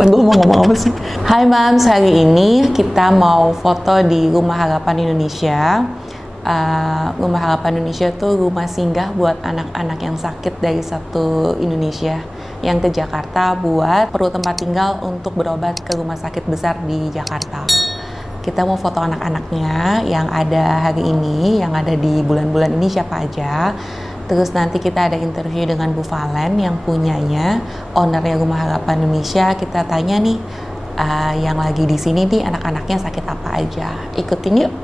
sekarang gue mau ngomong apa sih? Hai Mams, hari ini kita mau foto di Rumah Harapan Indonesia. Rumah Harapan Indonesia tuh rumah singgah buat anak-anak yang sakit dari satu Indonesia yang ke Jakarta buat perlu tempat tinggal untuk berobat ke rumah sakit besar di Jakarta. Kita mau foto anak-anaknya yang ada hari ini, yang ada di bulan-bulan ini siapa aja. Terus nanti kita ada interview dengan Bu Valen yang punyanya, ownernya Rumah Harapan Indonesia. Kita tanya nih, yang lagi di sini nih anak-anaknya sakit apa aja. Ikutin yuk.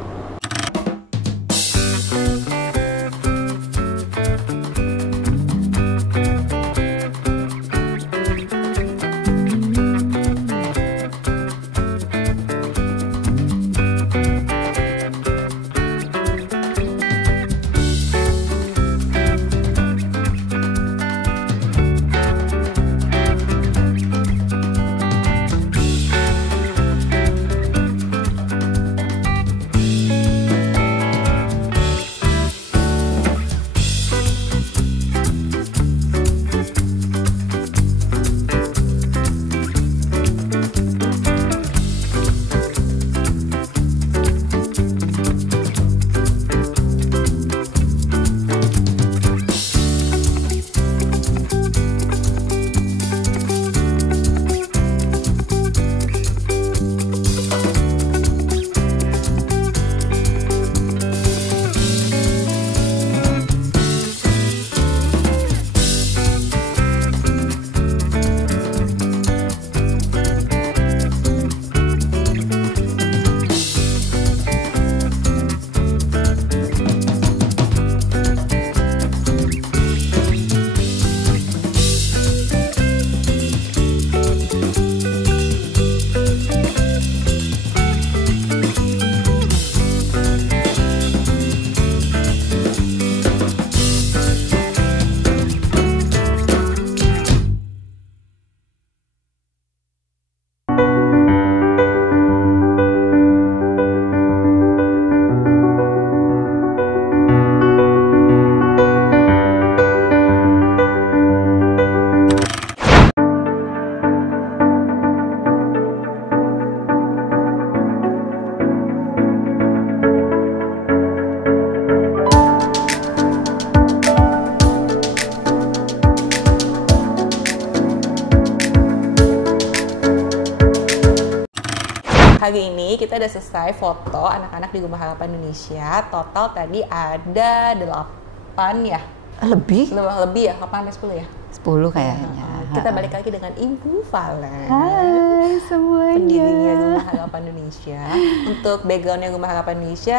Hari ini kita udah selesai foto anak-anak di Rumah Harapan Indonesia. Total tadi ada 8 ya? Lebih? Lebih ya? 8 sampai 10 ya? 10 kayaknya. Kita balik lagi dengan Ibu Valen. Hai semuanya. Pendirinya Rumah Harapan Indonesia. Untuk backgroundnya Rumah Harapan Indonesia,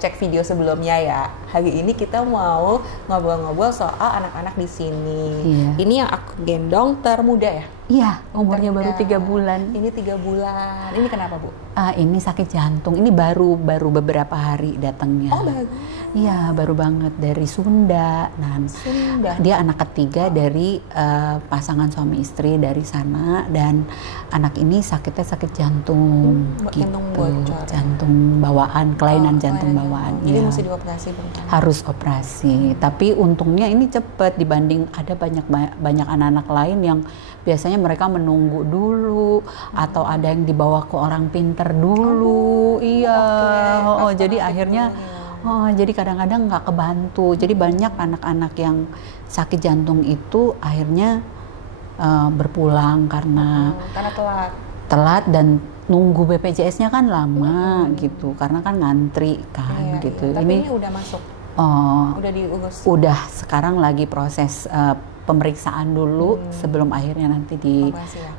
cek video sebelumnya ya. Hari ini kita mau ngobrol-ngobrol soal anak-anak di sini. Iya. Ini yang aku gendong termuda ya? Iya, umurnya baru 3 bulan. Ini 3 bulan. Ini kenapa, Bu? Ini sakit jantung. Ini baru beberapa hari datangnya. Oh, baru. Iya, baru banget dari Sunda. Nah, Sunda. Dia anak ketiga dari pasangan suami istri dari sana, dan anak ini sakitnya sakit jantung, jantung gitu. bocor. Jantung bawaan, kelainan jantung bawaan. Jadi ya. mesti dioperasi bukan? Harus operasi. Tapi untungnya ini cepet dibanding ada banyak anak-anak lain yang biasanya mereka menunggu dulu atau ada yang dibawa ke orang pinter dulu. Jadi akhirnya jadi kadang-kadang nggak kebantu. Jadi banyak anak-anak yang sakit jantung itu akhirnya berpulang karena telat dan nunggu BPJS-nya kan lama gitu, karena kan ngantri kan gitu. Tapi ini udah masuk. Udah diurus. Udah, sekarang lagi proses pemeriksaan dulu sebelum akhirnya nanti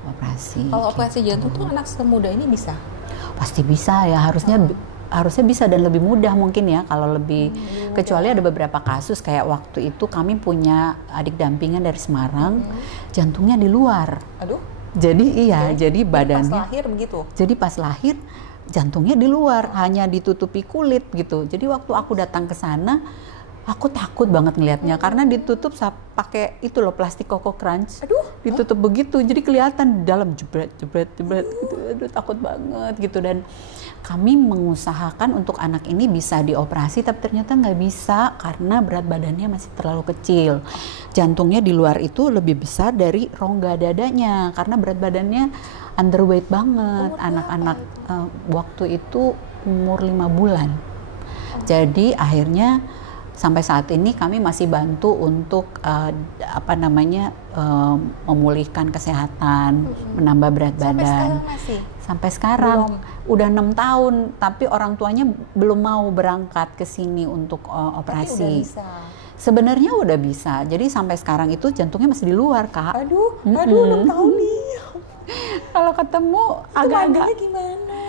operasi. Kalau operasi jantung tuh anak semuda ini bisa? Pasti bisa ya, harusnya bisa dan lebih mudah mungkin ya kalau lebih kecuali ada beberapa kasus kayak waktu itu kami punya adik dampingan dari Semarang, jantungnya di luar. Aduh. Jadi jadi badannya pas lahir begitu. Jadi pas lahir jantungnya di luar, hanya ditutupi kulit gitu. Jadi waktu aku datang ke sana Aku takut banget ngelihatnya karena ditutup pakai itu loh plastik Koko Crunch. Aduh, ditutup begitu, jadi kelihatan di dalam jebret gitu. Aduh takut banget gitu. Dan kami mengusahakan untuk anak ini bisa dioperasi, tapi ternyata nggak bisa karena berat badannya masih terlalu kecil. Jantungnya di luar itu lebih besar dari rongga dadanya karena berat badannya underweight banget. Anak-anak waktu itu umur 5 bulan. Jadi akhirnya sampai saat ini kami masih bantu untuk memulihkan kesehatan, menambah berat badan. Sampai sekarang udah 6 tahun, tapi orang tuanya belum mau berangkat ke sini untuk operasi. Sebenarnya udah bisa. Jadi sampai sekarang itu jantungnya masih di luar, Kak. Aduh 6 tahun nih. Kalau ketemu agak-agak gimana?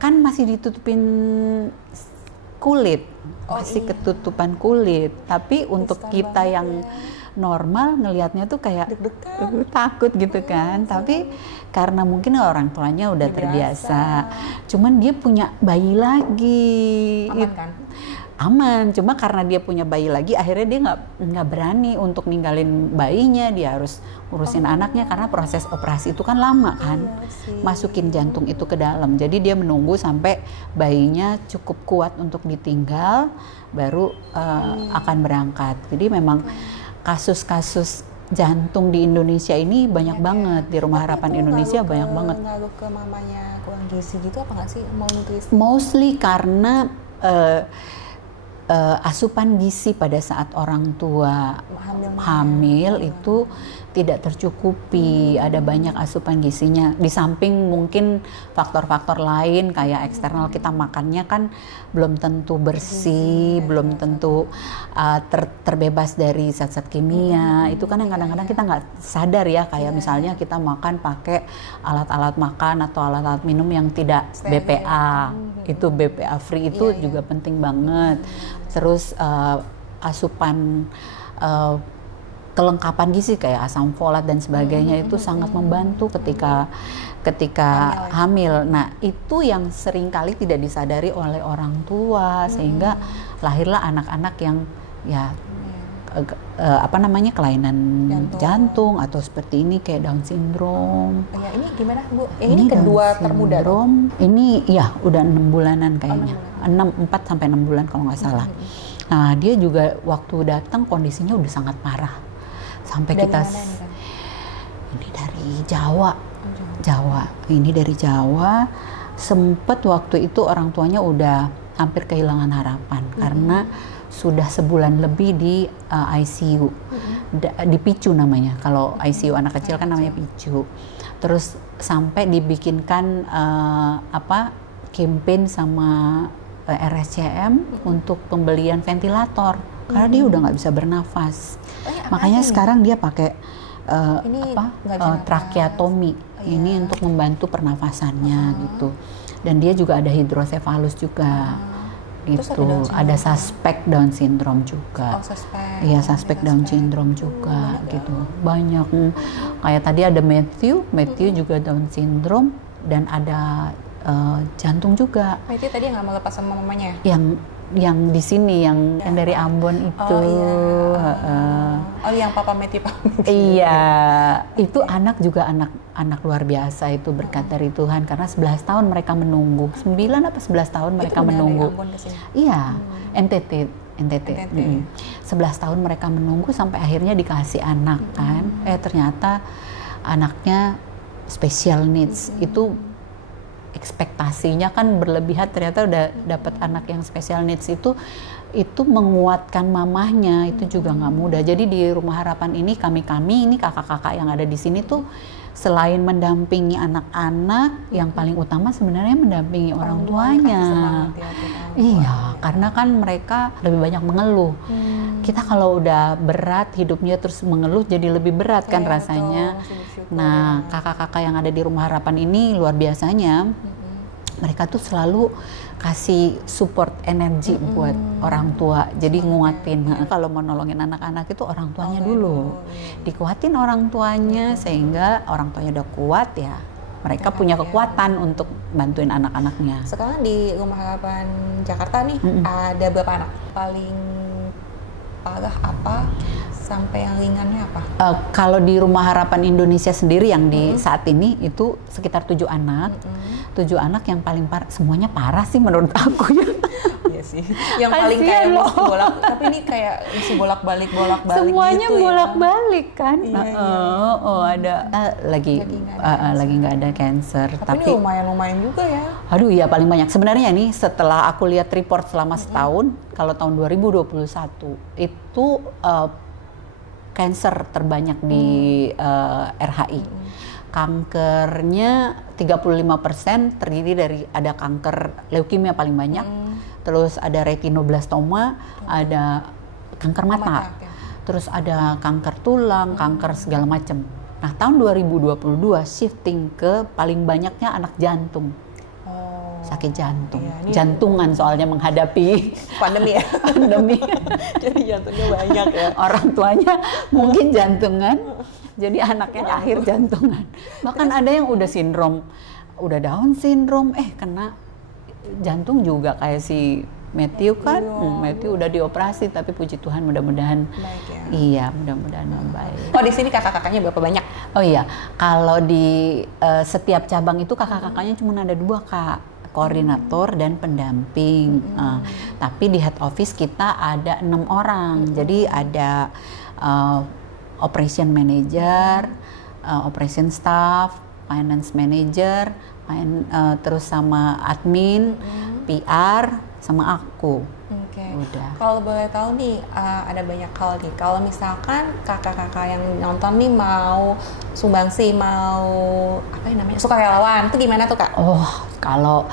Kan masih ditutupin kulit. Masih ketutupan kulit, tapi untuk kita yang normal ngelihatnya tuh kayak takut gitu kan. Tapi karena mungkin orang tuanya udah terbiasa. Cuman dia punya bayi lagi. Aman kan? Aman, cuma karena dia punya bayi lagi akhirnya dia nggak berani untuk ninggalin bayinya. Dia harus ngurusin anaknya karena proses operasi itu kan lama kan. Masukin jantung itu ke dalam, jadi dia menunggu sampai bayinya cukup kuat untuk ditinggal baru akan berangkat. Jadi memang kasus-kasus jantung di Indonesia ini banyak banget. Di Rumah Harapan Indonesia banyak banget. Ngaruh ke mamanya kurang gizi gitu apa nggak sih, malnutrisi? Mostly karena asupan gizi pada saat orang tua hamil itu tidak tercukupi. Ada banyak asupan gizinya. Di samping mungkin faktor-faktor lain kayak eksternal, kita makannya kan belum tentu bersih, belum tentu terbebas dari zat-zat kimia. Itu kan yang kadang-kadang kita nggak sadar ya, kayak misalnya kita makan pakai alat-alat makan atau alat-alat minum yang tidak BPA. Itu BPA free itu juga penting banget. Terus asupan kelengkapan gizi kayak asam folat dan sebagainya itu sangat membantu ketika hamil. Nah, itu yang seringkali tidak disadari oleh orang tua sehingga lahirlah anak-anak yang kelainan jantung atau seperti ini kayak Down syndrome. Ini gimana, Bu? Ini kedua termuda. Ini ya udah 6 bulanan kayaknya. 4 sampai 6 bulan kalau nggak salah. Nah, dia juga waktu datang kondisinya udah sangat parah. Sampai dari kita ini dari Jawa. Ini dari Jawa. Sempet waktu itu orang tuanya udah hampir kehilangan harapan karena sudah sebulan lebih di ICU, di PICU namanya. Kalau ICU anak kecil kan namanya PICU. Terus sampai dibikinkan campaign sama RSCM untuk pembelian ventilator karena dia udah nggak bisa bernafas. Makanya sekarang dia pakai tracheotomy. Ini untuk membantu pernafasannya gitu. Dan dia juga ada hidrosefalus juga. Gitu. Ada suspek Down syndrome juga. Iya, suspek Down syndrome juga gitu. Banyak. Kayak tadi ada Matthew juga Down syndrome dan ada jantung juga. Matthew tadi nggak mau lepas sama mamanya? Yang di sini yang dari Ambon itu. Yang Papa Matthew. Iya, itu anak juga anak luar biasa itu, berkat dari Tuhan karena 11 tahun mereka menunggu. 9 apa 11 tahun mereka menunggu. Iya, NTT. 11 tahun mereka menunggu sampai akhirnya dikasih anak kan. Ternyata anaknya special needs. Itu ekspektasinya kan berlebihan, ternyata udah dapat anak yang special needs. Itu menguatkan mamahnya, itu juga nggak mudah. Jadi di Rumah Harapan ini kami ini kakak-kakak yang ada di sini tuh selain mendampingi anak-anak, yang paling utama sebenarnya mendampingi orang tuanya. Iya, karena kan mereka lebih banyak mengeluh. Kita kalau udah berat hidupnya terus mengeluh jadi lebih berat kan rasanya. Nah, kakak-kakak yang ada di Rumah Harapan ini luar biasanya. Mereka tuh selalu kasih support energi buat orang tua. Jadi nguatin. Kalau mau nolongin anak-anak itu orang tuanya dulu. Dikuatin orang tuanya sehingga orang tuanya udah kuat ya. Mereka punya kekuatan untuk bantuin anak-anaknya. Sekarang di Rumah Harapan Jakarta nih ada berapa anak? Paling parah apa, sampai yang ringannya apa? Kalau di Rumah Harapan Indonesia sendiri yang di saat ini itu sekitar 7 anak. 7 anak yang paling parah, semuanya parah sih menurut aku ya. Iya sih. Yang paling kayak mesti tapi ini kayak mesti bolak-balik semuanya gitu bolak-balik kan. Iya. Ada lagi nggak ada cancer. Tapi ini lumayan juga ya. Aduh ya paling banyak. Sebenarnya nih setelah aku lihat report selama setahun, kalau tahun 2021 itu cancer terbanyak di RHI. Kankernya 35% terdiri dari ada kanker leukemia paling banyak, terus ada retinoblastoma, ada kanker mata, terus ada kanker tulang, kanker segala macam. Nah tahun 2022 shifting ke paling banyaknya anak jantung. Sakit jantung, jantungan soalnya menghadapi pandemi ya. Pandemi. Jadi jantungnya banyak ya. Orang tuanya mungkin jantungan, jadi anaknya lahir jantungan. Bahkan ada yang udah Down syndrome, kena jantung juga kayak si Matthew kan. Matthew udah dioperasi tapi puji Tuhan mudah-mudahan baik ya. Iya, mudah-mudahan baik. Oh, di sini kakak-kakaknya berapa banyak? Oh iya, kalau di setiap cabang itu kakak-kakaknya cuma ada 2 Kak. Koordinator dan pendamping. Tapi di head office kita ada 6 orang. Jadi ada operation manager, operation staff, finance manager, terus sama admin, PR, sama aku. Oke. Udah. Kalau boleh tahu nih, ada banyak hal nih. Kalau misalkan kakak-kakak yang nonton nih mau sumbangsi, mau apa yang namanya, sukarelawan, itu gimana tuh Kak? Oh, kalau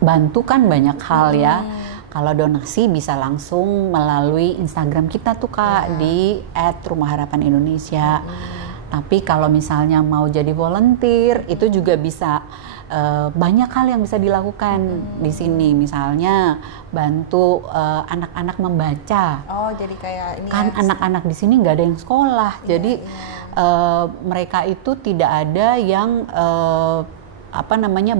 bantu kan banyak hal ya. Kalau donasi bisa langsung melalui Instagram kita tuh Kak, di @rumahharapanindonesia. Tapi kalau misalnya mau jadi volunteer, itu juga bisa. Banyak hal yang bisa dilakukan di sini, misalnya bantu anak-anak membaca. Oh, jadi kayak ini kan ya, anak-anak di sini nggak ada yang sekolah, jadi mereka itu tidak ada yang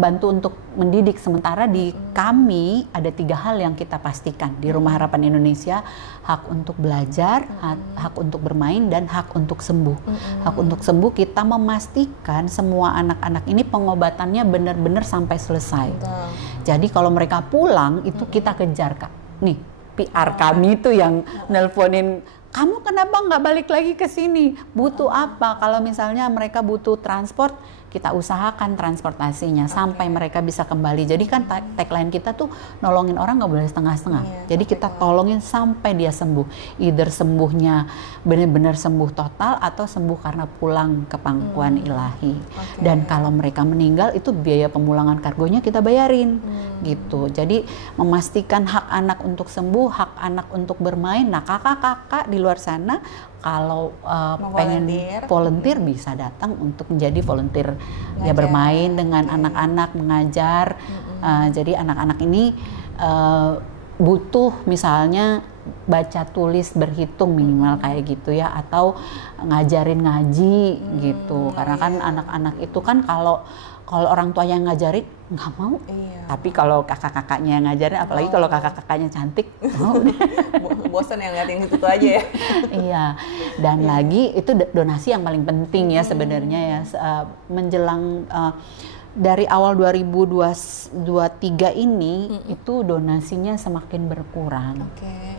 bantu untuk mendidik. Sementara di kami ada 3 hal yang kita pastikan di Rumah Harapan Indonesia: hak untuk belajar, hak untuk bermain, dan hak untuk sembuh. Hak untuk sembuh kita memastikan semua anak-anak ini pengobatannya benar-benar sampai selesai. Jadi kalau mereka pulang itu kita kejar Kak. Nih PR kami tuh yang nelponin, kamu kenapa nggak balik lagi ke sini? Butuh apa? Kalau misalnya mereka butuh transport, kita usahakan transportasinya sampai mereka bisa kembali. Jadi kan tagline kita tuh nolongin orang nggak boleh setengah-setengah. Jadi kita tolongin sampai dia sembuh. Either sembuhnya benar-benar sembuh total atau sembuh karena pulang ke pangkuan ilahi. Dan kalau mereka meninggal itu biaya pemulangan kargonya kita bayarin. Gitu. Jadi memastikan hak anak untuk sembuh, hak anak untuk bermain. Nah, kakak-kakak di luar sana kalau pengen volunteer bisa datang untuk menjadi volunteer, ya bermain dengan anak-anak, mengajar. Jadi anak-anak ini butuh misalnya baca tulis berhitung minimal kayak gitu ya, atau ngajarin ngaji gitu. Karena kan anak-anak itu kan kalau orang tua yang ngajarin nggak mau, tapi kalau kakak-kakaknya yang ngajarin, apalagi kalau kakak-kakaknya cantik, mau. Bosan yang ngeliatin itu aja ya. Iya, dan lagi itu donasi yang paling penting ya sebenarnya ya, menjelang dari awal 2023 ini itu donasinya semakin berkurang.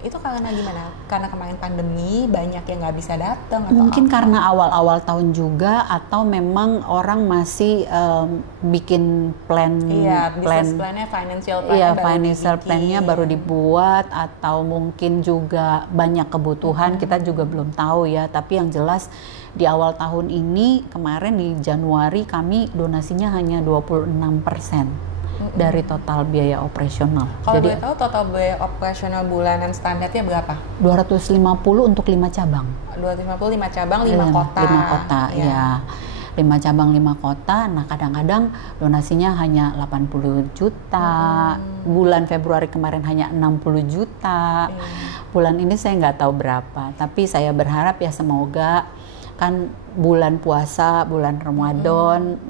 Itu karena gimana? Karena kemarin pandemi banyak yang nggak bisa datang? Mungkin karena awal-awal tahun juga, atau memang orang masih bikin plan, plannya, financial plan-nya baru dibuat, atau mungkin juga banyak kebutuhan, kita juga belum tahu ya. Tapi yang jelas di awal tahun ini, kemarin di Januari kami donasinya hanya 26% dari total biaya operasional. Kalau boleh tahu total biaya operasional bulanan standarnya berapa? 250 untuk 5 cabang. 250 5 cabang, 5 kota. 5 kota, ya. 5 cabang 5 kota. Nah, kadang-kadang donasinya hanya 80 juta. Bulan Februari kemarin hanya 60 juta. Bulan ini saya nggak tahu berapa, tapi saya berharap ya semoga kan bulan puasa, bulan Ramadan,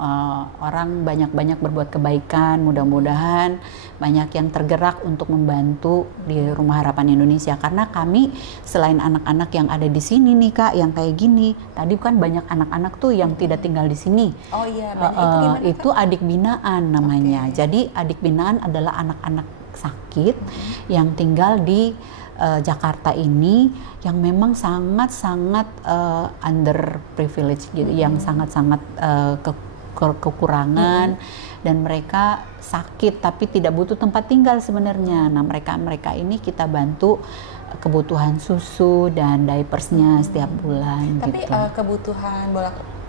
orang banyak-banyak berbuat kebaikan. Mudah-mudahan banyak yang tergerak untuk membantu di Rumah Harapan Indonesia. Karena kami selain anak-anak yang ada di sini nih Kak, yang kayak gini, tadi kan banyak anak-anak tuh yang tidak tinggal di sini. Oh iya, itu gimana, itu adik binaan namanya. Jadi adik binaan adalah anak-anak sakit yang tinggal di Jakarta ini, yang memang sangat-sangat underprivileged gitu, yang sangat-sangat kekurangan, dan mereka sakit tapi tidak butuh tempat tinggal sebenarnya. Nah, mereka ini kita bantu kebutuhan susu dan diapersnya setiap bulan. Tapi gitu. Kebutuhan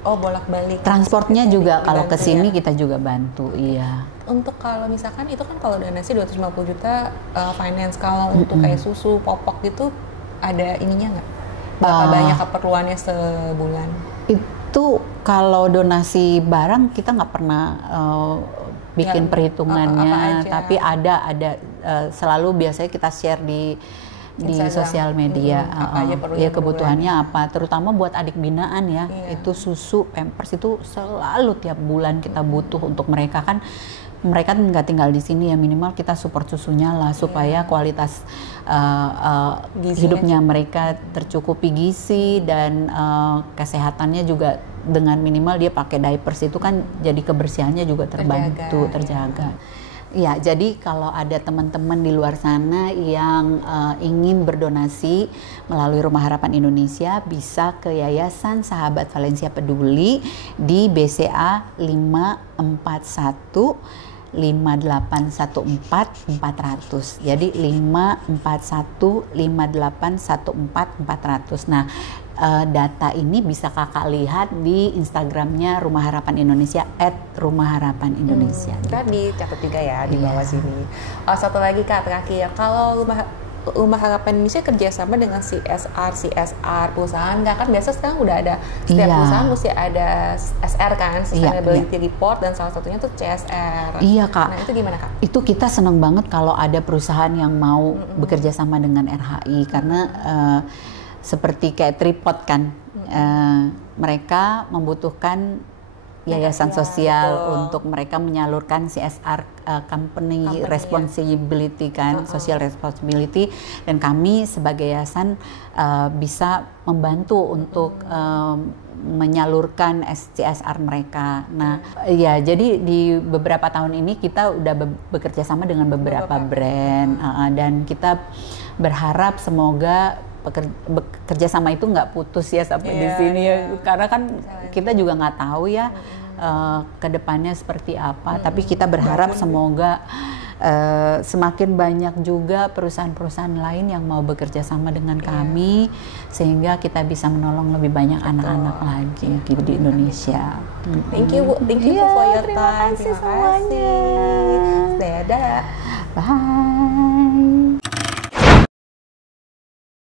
bolak-balik transportnya juga kalau ke sini ya? kita juga bantu. Iya. Untuk kalau misalkan itu kan kalau donasi 250 juta finance, kalau untuk kayak susu, popok gitu ada ininya nggak? Berapa banyak keperluannya sebulan? Itu kalau donasi barang kita nggak pernah bikin perhitungannya, tapi ada selalu biasanya kita share di sosial media. Ya kebutuhannya apa, terutama buat adik binaan ya. Itu susu, pampers itu selalu tiap bulan kita butuh untuk mereka. Kan mereka nggak tinggal di sini ya, minimal kita support susunya lah supaya kualitas hidupnya mereka tercukupi gizi, dan kesehatannya juga dengan minimal dia pakai diapers itu kan jadi kebersihannya juga terjaga. Ya, jadi kalau ada teman-teman di luar sana yang ingin berdonasi melalui Rumah Harapan Indonesia, bisa ke Yayasan Sahabat Valencia Peduli di BCA 541 5814 400. Jadi 541 5814 400. Nah, data ini bisa kakak lihat di Instagramnya Rumah Harapan Indonesia @rumahharapanindonesia. Tadi catat juga ya di bawah sini. Satu lagi Kak, terakhir, kalau Rumah Harapan Indonesia kerjasama dengan CSR perusahaan nggak, kan biasa sekarang udah ada setiap perusahaan mesti ada SR kan, Sustainability Report, dan salah satunya tuh CSR. Iya Kak. Nah itu gimana Kak? Itu kita senang banget kalau ada perusahaan yang mau bekerja sama dengan RHI, karena seperti kayak Tripod kan, mereka membutuhkan yayasan sosial untuk mereka menyalurkan CSR, company responsibility kan, social responsibility, dan kami sebagai yayasan bisa membantu untuk menyalurkan CSR mereka. Nah, ya jadi di beberapa tahun ini kita udah bekerja sama dengan beberapa brand, dan kita berharap semoga bekerja sama itu nggak putus ya sampai di sini ya, karena kan kita juga nggak tahu ya kedepannya seperti apa. Tapi kita berharap semoga semakin banyak juga perusahaan-perusahahaan lain yang mau bekerja sama dengan kami, sehingga kita bisa menolong lebih banyak anak-anak lagi di Indonesia. Thank you for your time. Terima kasih semuanya. Dadah. Bye.